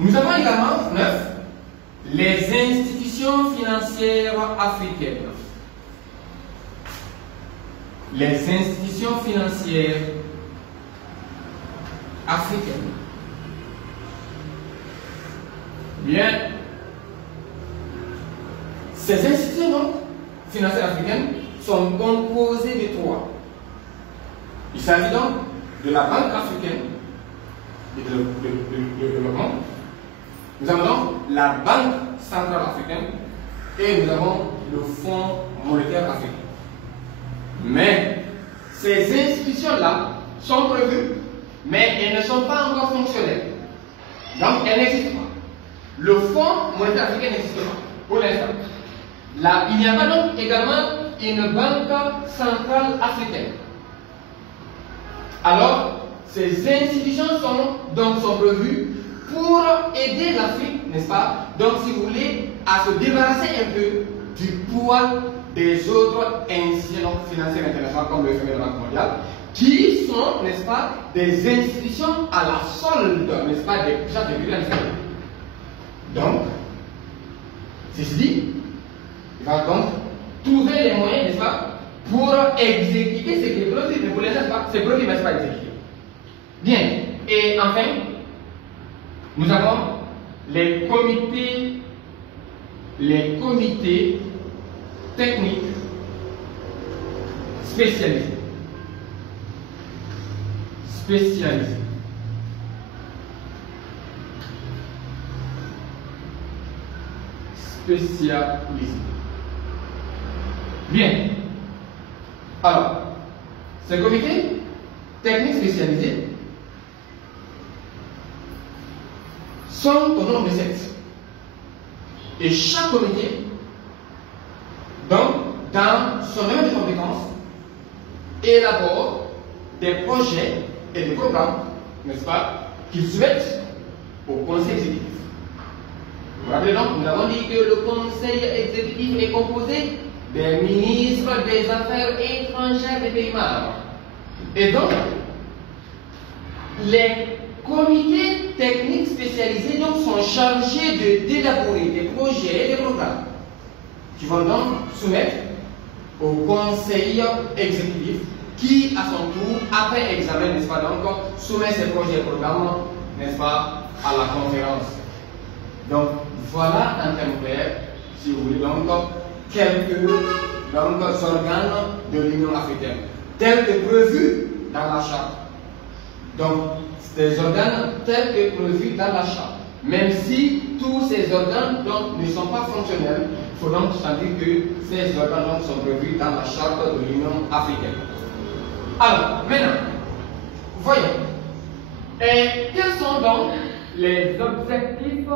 Nous avons également 9. Les institutions financières africaines. Les institutions financières africaines. Bien. Ces institutions financières africaines sont composées de 3. Il s'agit donc de la Banque africaine de développement. Nous avons donc la Banque centrale africaine et nous avons le Fonds monétaire africain. Mais ces institutions-là sont prévues, mais elles ne sont pas encore fonctionnelles. Donc elles n'existent pas. Le Fonds monétaire africain n'existe pas pour l'instant. Là, il n'y a pas donc également une Banque centrale africaine. Alors, ces institutions sont prévues pour aider l'Afrique, n'est-ce pas? Donc, si vous voulez, à se débarrasser un peu du poids des autres institutions financières internationales comme le FMI et la Banque mondiale, qui sont, n'est-ce pas, des institutions à la solde, n'est-ce pas, des puissances de pays industriels. Donc, ceci dit, il va donc trouver les moyens, n'est-ce pas, pour exécuter ce qui est prévu, mais pour l'instant, c'est prévu, mais ce n'est pas exécuté. Bien, et enfin, nous avons les comités techniques spécialisés. Bien. Alors, ces comités techniques spécialisés sont au nombre de 7. Et chaque comité, donc, dans son domaine de compétences, élabore des projets et des programmes, n'est-ce pas, qu'il souhaite au conseil exécutif. Vous vous rappelez donc, nous avons dit que le conseil exécutif est composé des ministres des Affaires étrangères des pays membres. Et donc, les comités techniques spécialisés donc, sont chargés d'élaborer des projets et des programmes qui vont donc soumettre au conseil exécutif qui, à son tour, après examen, n'est-ce pas, donc, soumet ces projets et programmes, n'est-ce pas, à la conférence. Donc, voilà en termes clairs, si vous voulez, donc, quelques organes de l'Union africaine, tels que prévus dans la charte. Donc, des organes tels que prévus dans la charte. Même si tous ces organes donc, ne sont pas fonctionnels, il faut donc sentir que ces organes donc, sont prévus dans la charte de l'Union africaine. Alors, maintenant, voyons. Et quels sont donc les objectifs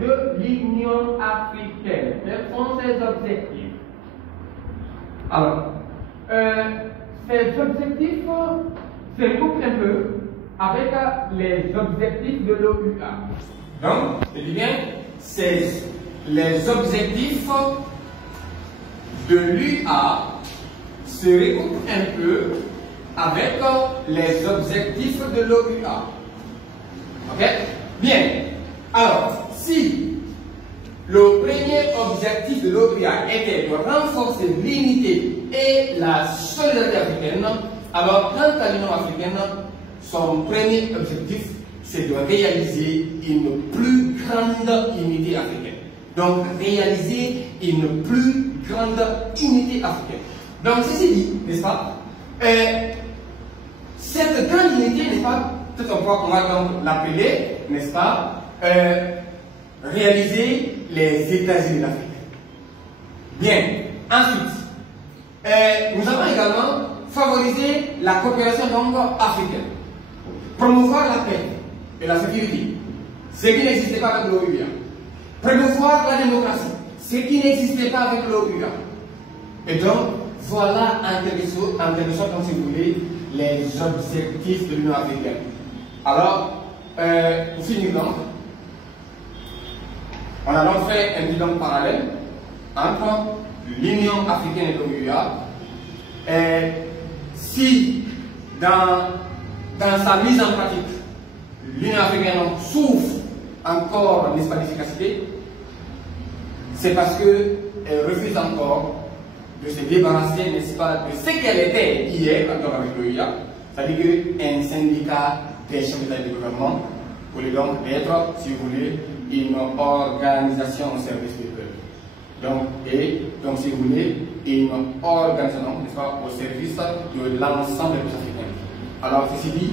de l'Union africaine? Quels sont ces objectifs? Alors, ces objectifs se recoupent un peu avec les objectifs de l'OUA. Donc, je dis bien, c'est les objectifs de l'UA se recoupent un peu avec les objectifs de l'OUA. Ok? Bien. Alors, si le premier objectif de l'OUA était de renforcer l'unité et la solidarité africaine, alors quant à l'Union africaine, son premier objectif, c'est de réaliser une plus grande unité africaine. Donc, réaliser une plus grande unité africaine. Donc, ceci dit, n'est-ce pas, cette grande unité, n'est-ce pas, tout on va donc l'appeler, n'est-ce pas, réaliser les États-Unis d'Afrique. Bien. Ensuite, nous avons également favorisé la coopération donc africaine. Promouvoir la paix et la sécurité, ce qui n'existait pas avec l'OUA. Promouvoir la démocratie, ce qui n'existait pas avec l'OUA. Et donc, voilà en quelque sorte, comme si vous voulez, les objectifs de l'Union africaine. Alors, pour finir donc, on a donc fait un bilan parallèle entre l'Union africaine et l'OUA. Et si dans sa mise en pratique, l'Union africaine souffre encore, n'est-ce pas, d'efficacité, c'est parce qu'elle refuse encore de se débarrasser, n'est-ce pas, de ce qu'elle était hier, donc avec l'OIA, c'est-à-dire qu'un syndicat des chefs d'État et de gouvernement voulait donc être, si vous voulez, une organisation au service du peuple. Donc, si vous voulez, une organisation, n'est-ce pas, au service de l'ensemble des peuples africains. Alors, ceci dit,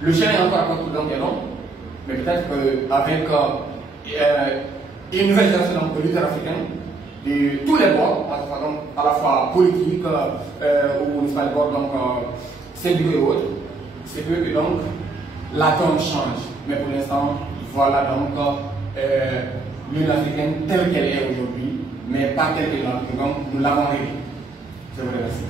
le chemin est encore à côté donc est long, mais peut-être qu'avec une nouvelle génération de leaders africains, de tous les bords, à la fois politique, ou n'est-ce pas, les bords syndicaux et autres, c'est que donc la donne change. Mais pour l'instant, voilà donc l'Union africaine telle qu'elle est aujourd'hui, mais pas telle qu'elle est. Donc nous l'avons rêvé. Je vous remercie.